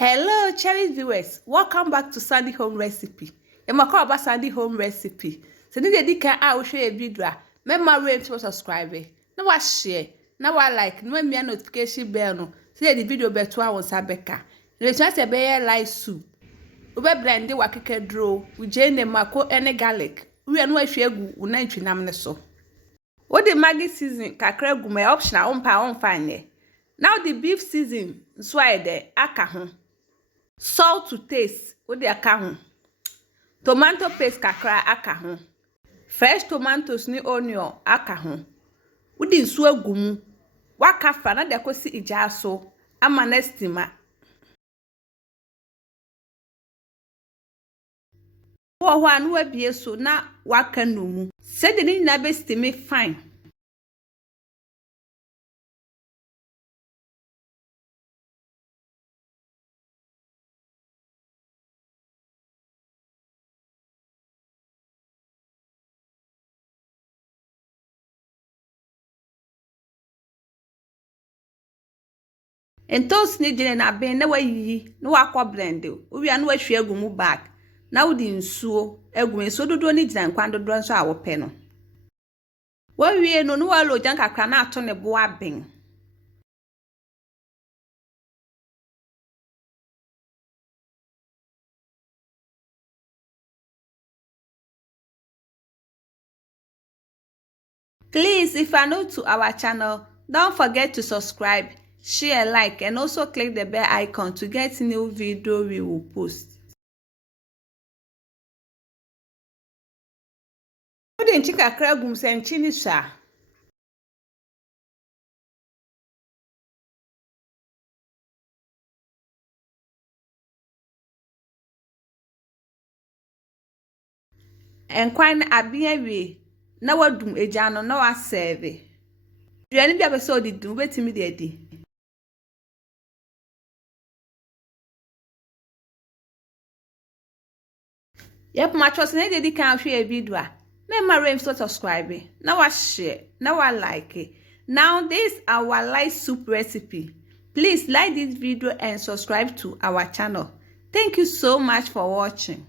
Hello, cherry viewers. Welcome back to Sandy Home Recipe. I'm about Sandy Home Recipe. So, you can share a video. Remember, rate to subscribe. Now, share. Now, like. Now, me notification bell. No. So, the video be to our Sabeka. The chance be light soup. We blend the wakike draw. We join the mako and garlic. We are no share gu unanchi namne so. What the Maggi season kakra gu my optional on fine. Now the beef season so I de aka ho. Salt to taste, what the aka. Tomato paste kakra aka ho. Fresh tomatoes ni onion aka ho. Udi nsu agumu. Waka fa na de kosi ija so ama na stima. Wo ho anu abie so na waka numu. Se de ni na be steam fine. And toast ni jene na ben na wayiyi na wakwa blend wi anu ahwe agumu bag na wudi nsuo agumu nsuo dodo ni jina nkwan dodo nso a wope no wa wie no no walo jan kakra na ato ne bo aben Please, if you are new to our channel, don't forget to subscribe, share, like, and also click the bell icon to get new video we will post. Uden chika kragum senchini sha. Enkwan abia wi na wadum eja no na wa serve. Duane bia be so didum betimi de adi. Yep, my trust na dey kan hwe video a. Remember to subscribe. Now I share. Now I like it. Now this is our light soup recipe. Please like this video and subscribe to our channel. Thank you so much for watching.